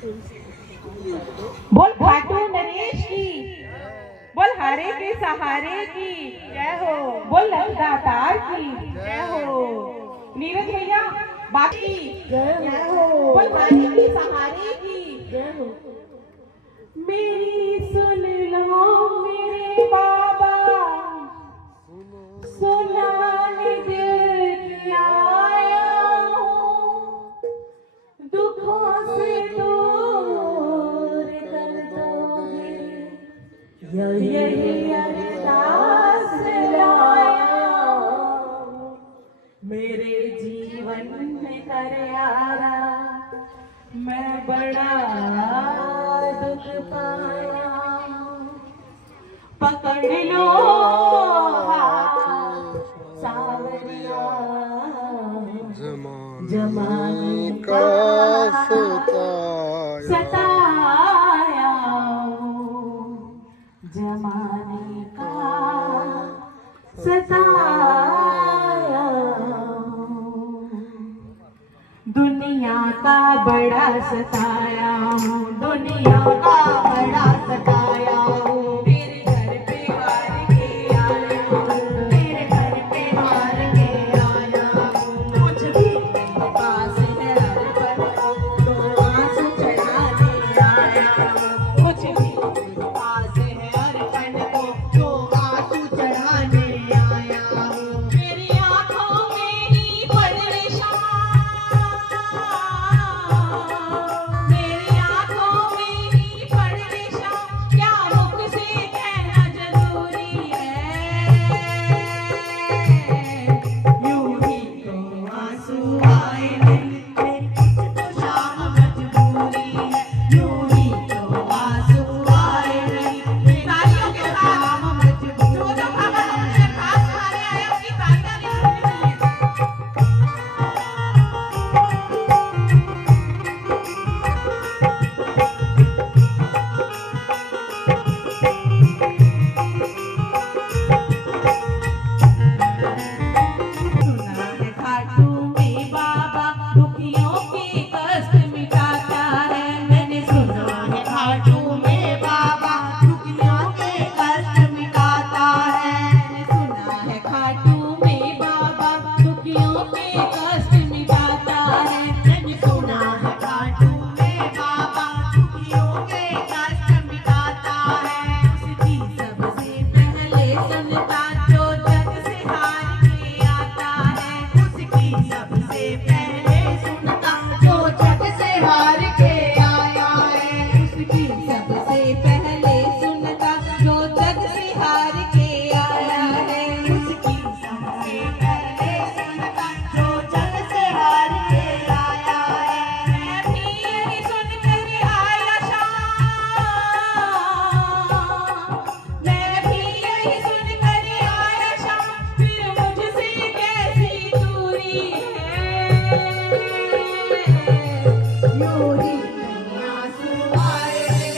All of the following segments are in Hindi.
बोल खाटू नरेश की, बोल हारे के सहारे की जय हो, बोल दातार की जय हो। नीरज भैया बाकी जय हो, बोल हारे के सहारे की जय हो। मेरी सुन लो मेरे बाबा, सुनाने दिल की आया हूँ, दुखों से दूर कर दोगे यही अरदास लाया हूँ। मेरे जीवन में कर यारा मैं बड़ा दुख पाया, पकड़ लो हाथ सावरिया, जमाने का सताया हूँ, जमाने का सताया हूँ। दुनिया का बड़ा सताया हूँ, दुनिया का बड़ा सताया हूँ। तेरे घर पे हार के आया हूँ, तेरे घर पे हार के आया हूँ। कुछ भी मेरे पास है अर्पण तो आंसू चढ़ाने आया हूँ। कुछ भी मेरे पास है अर्पण तो आंसू चढ़ाने आया हूँ। मेरी आंखों में ही परेशान, मेरी आंखों में ही परेशान, क्या मुख से कहना जरूरी है। यूं ही तो आंसू आए नहीं, कुछ तो शाम मजबूरी है। यूं ही तो आंसू आए नहीं, तालियों के साथ जो भागा अपने पास हारे आए उसकी तालियां नहीं सुननी चाहिए। सुना है खाटू में बाबा दुखियों के कष्ट मिटाता है। मैंने सुना है खाटू में बाबा दुखियों के कष्ट मिटाता है। मैंने सुना है खाटू में बाबा दुखियों के कष्ट मिटाता है। मैंने सुना है खाटू में बाबा दुखियों के कष्ट मिटाता है। उसकी सबसे पहले सुनता जो जग से हार के आता है। उसकी सबसे पहले सुनता जो जग से हार के आया है। उसकी सबसे पहले सुनता जो जग से हार के आया है। उसकी सबसे पहले सुनता जो जग से हार के आया है। मैं भी यही सुनकर आया शाम, मैं भी यही सुनकर आया शाम, फिर मुझसे कैसी दूरी है। यूं ही आंसू आए नहीं,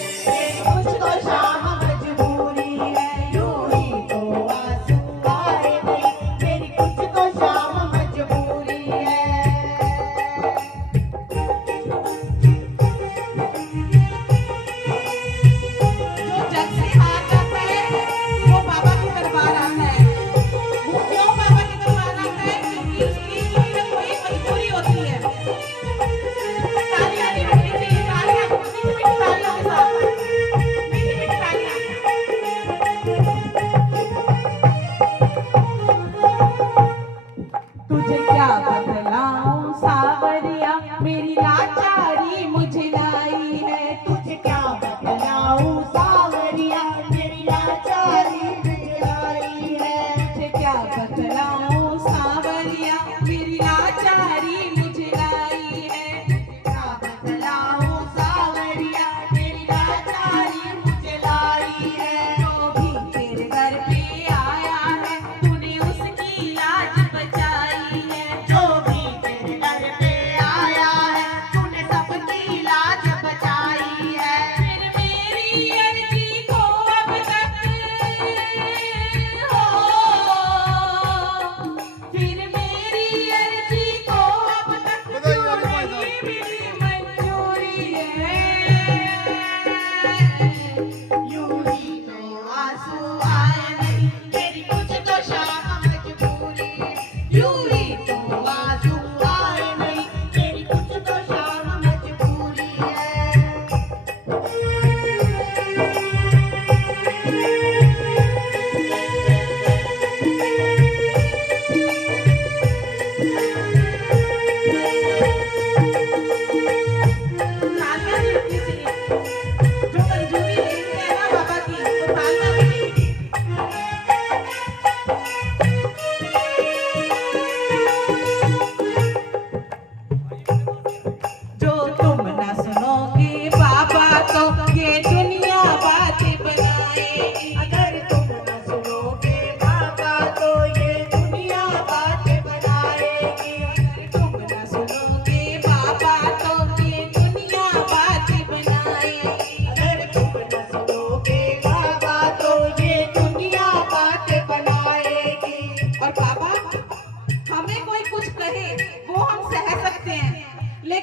कुछ तो शाम मजबूरी है। यूं ही तो आंसू आए नहीं, मेरी कुछ तो शाम मजबूरी है। जो जग से हार जाता है वो बाबा के दरबार आता है। वो क्यों बाबा के दरबार आता है? क्योंकि उसकी कोई ना कोई मजबूरी होती है। तालियां नहीं बजनी चाहिए, तालियां मीठी मीठी तालियों के साथ, मीठी मीठी तालियां। तुझे क्या बतलाऊं सावरिया, मेरी लाचारी मुझे लाई है। तुझे क्या बतलाऊं सावरिया, मेरी लाचारी मुझे लाई है। तुझे क्या बतलाऊं सावरिया, मेरी लाचारी मुझे लाई है। तुझे क्या बतलाऊं सावरिया, मेरी लाचारी मुझे लाई है। जो भी तेरे घर पे आया है तूने उसकी लाज बचाई है। जो भी तेरे घर पे आया है तूने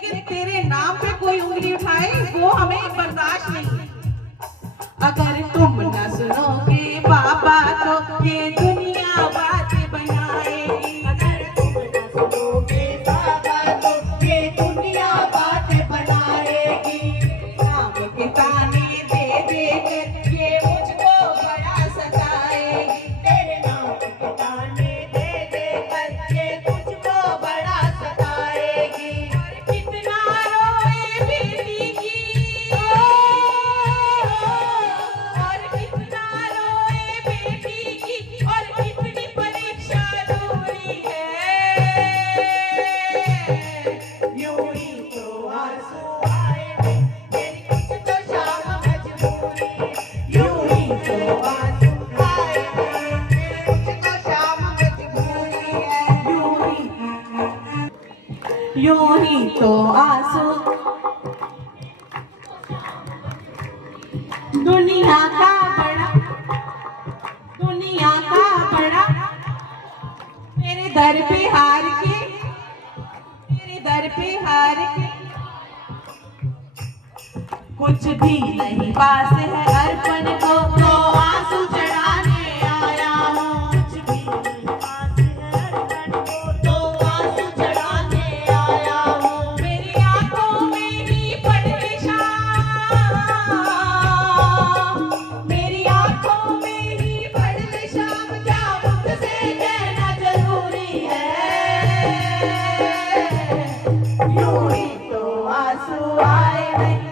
लेकिन तेरे नाम पे कोई उंगली उठाए वो हमें बर्दाश्त नहीं। अगर तुम न सुनोगे बाबा तो ये दुनिया बातें बनाएगी। अगर तुम न सुनोगे बाबा तो ये दुनिया बातें बनाएगी। नाम के ताने दे दे कर ये मुझको बड़ा सताएगी। तेरे नाम के ताने दे दे कर ये तुझको बड़ा सताएगी। और कितना रोए बेटी की, और कितना रोए बेटी की, और कितनी परीक्षा दूरी है। यूं ही तो आंसू आए मेरी कुछ तो शाम मजबूरी। यूं ही तो आंसू आए मेरी कुछ तो शाम मजबूरी है। यूं ही तो आंसू दुनिया का बड़ा मेरे दर पे हार के, मेरे दर पे हार के कुछ भी नहीं पास है अर्पण को तो आंसू चढ़ाने आया हूँ। कुछ भी नहीं पास है अर्पण को तो आंसू चढ़ाने आया हूँ। मेरी आंखों में ही पड़े शाम, मेरी आंखों में ही पड़े शाम, क्या मुझसे कहना जरूरी है। यूं ही तो आंसू आए नहीं